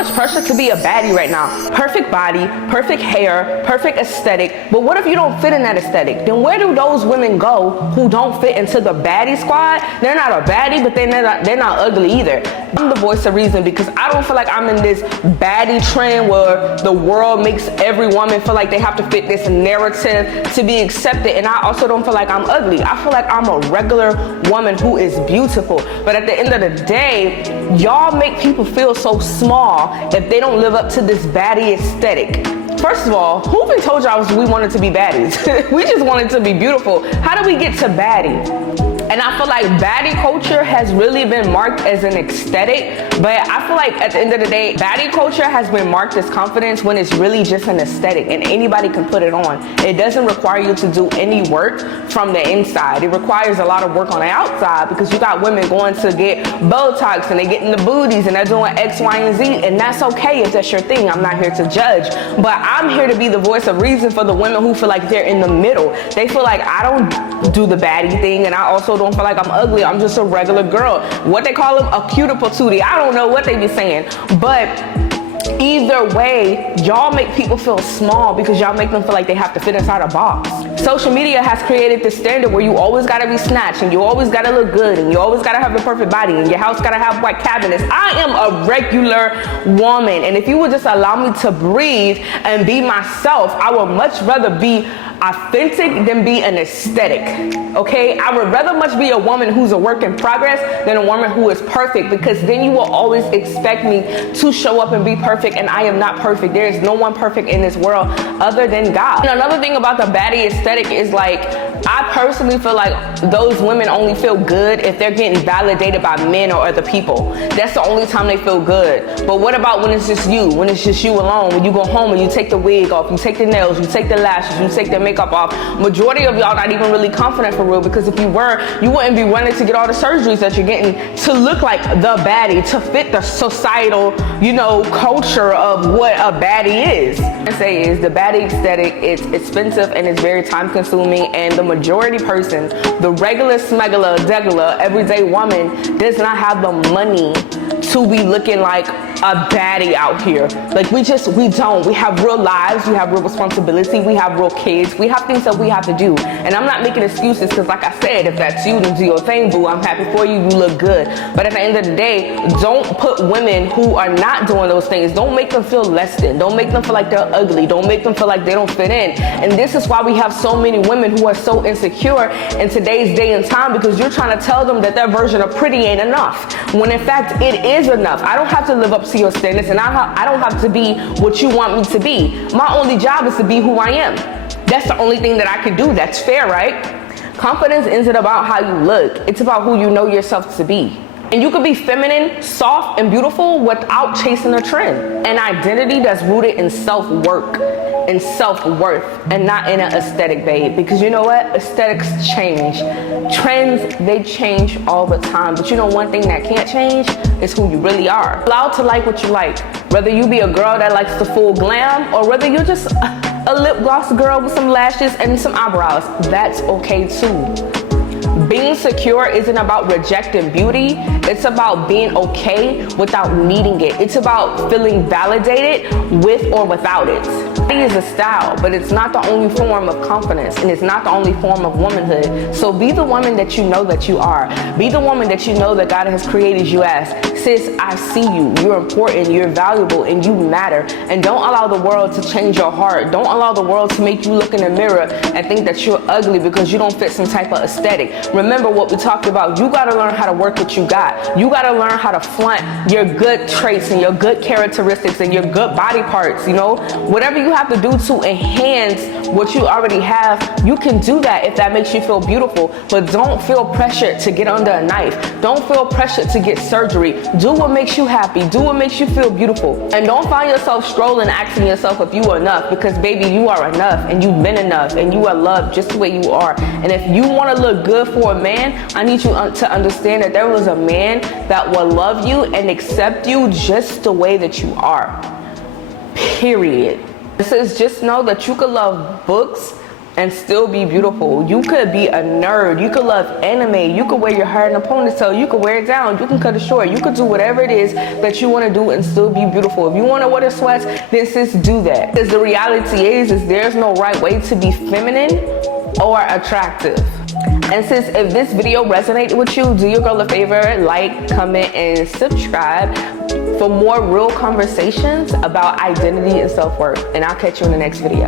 much pressure to be a baddie right now. Perfect body, perfect hair, perfect aesthetic. But what if you don't fit in that aesthetic? Then where do those women go who don't fit into the baddie squad? They're not a baddie, but they're not ugly either. I'm the voice of reason because I don't feel like I'm in this baddie trend where the world makes every woman feel like they have to fit this narrative to be accepted. And I also don't feel like I'm ugly. I feel like I'm a regular woman who is beautiful. But at the end of the day, y'all make people feel so small if they don't live up to this baddie aesthetic. First of all, who even told y'all we wanted to be baddies? We just wanted to be beautiful. How do we get to baddie? And I feel like baddie culture has really been marked as an aesthetic, but I feel like at the end of the day, baddie culture has been marked as confidence when it's really just an aesthetic and anybody can put it on. It doesn't require you to do any work from the inside. It requires a lot of work on the outside because you got women going to get Botox and they getting the booties and they're doing X, Y, and Z, and that's okay if that's your thing. I'm not here to judge, but I'm here to be the voice of reason for the women who feel like they're in the middle. They feel like I don't do the baddie thing and I also don't feel like I'm ugly. I'm just a regular girl. What they call them, a cutie patootie. I don't know what they be saying, but either way, y'all make people feel small because y'all make them feel like they have to fit inside a box. Social media has created this standard where you always gotta be snatched and you always gotta look good and you always gotta have the perfect body and your house gotta have white cabinets. I am a regular woman, and if you would just allow me to breathe and be myself, I would much rather be authentic than be an aesthetic, okay? I would rather much be a woman who's a work in progress than a woman who is perfect, because then you will always expect me to show up and be perfect, and I am not perfect. There is no one perfect in this world other than God. And another thing about the baddie aesthetic is like, I personally feel like those women only feel good if they're getting validated by men or other people. That's the only time they feel good. But what about when it's just you? When it's just you alone? When you go home and you take the wig off, you take the nails, you take the lashes, you take the makeup off. Majority of y'all not even really confident for real, because if you were, you wouldn't be wanting to get all the surgeries that you're getting to look like the baddie, to fit the societal, culture of what a baddie is. I say is the baddie aesthetic, it's expensive and it's very time consuming, and the majority person, the regular smuggler, degular, everyday woman does not have the money to be looking like a baddie out here. Like we don't. We have real lives, we have real responsibility, we have real kids, we have things that we have to do. And I'm not making excuses because like I said, if that's you, then do your thing, boo. I'm happy for you, you look good. But at the end of the day, don't put women who are not doing those things, don't make them feel less than. Don't make them feel like they're ugly. Don't make them feel like they don't fit in. And this is why we have so many women who are so insecure in today's day and time, because you're trying to tell them that their version of pretty ain't enough, when in fact it is enough. I don't have to live up to your standards, and I don't have to be what you want me to be. My only job is to be who I am. That's the only thing that I can do. That's fair, right? Confidence isn't about how you look. It's about who you know yourself to be. And you could be feminine, soft, and beautiful without chasing a trend. An identity that's rooted in self-work and self-worth, and not in an aesthetic, babe. Because you know what? Aesthetics change. Trends, they change all the time. But you know one thing that can't change is who you really are. Allowed to like what you like. Whether you be a girl that likes the full glam, or whether you're just a lip gloss girl with some lashes and some eyebrows, that's okay too. Being secure isn't about rejecting beauty. It's about being okay without needing it. It's about feeling validated with or without it. It is a style, but it's not the only form of confidence, and it's not the only form of womanhood. So be the woman that you know that you are. Be the woman that you know that God has created you as. Sis, I see you. You're important, you're valuable, and you matter. And don't allow the world to change your heart. Don't allow the world to make you look in the mirror and think that you're ugly because you don't fit some type of aesthetic. Remember what we talked about. You gotta learn how to work what you got. You gotta learn how to flaunt your good traits and your good characteristics and your good body parts, Whatever you have to do to enhance what you already have, you can do that if that makes you feel beautiful. But don't feel pressured to get under a knife. Don't feel pressured to get surgery. Do what makes you happy. Do what makes you feel beautiful. And don't find yourself strolling asking yourself if you are enough, because baby, you are enough, and you've been enough, and you are loved just the way you are. And if you want to look good for a man, I need you to understand that there was a man that will love you and accept you just the way that you are. Period. It says just know that you could love books and still be beautiful. You could be a nerd. You could love anime. You could wear your hair in a ponytail. You could wear it down. You can cut it short. You could do whatever it is that you want to do and still be beautiful. If you want to wear sweats, then sis, do that. Because the reality is there's no right way to be feminine or attractive. And sis, if this video resonated with you, do your girl a favor, like, comment, and subscribe for more real conversations about identity and self-worth. And I'll catch you in the next video.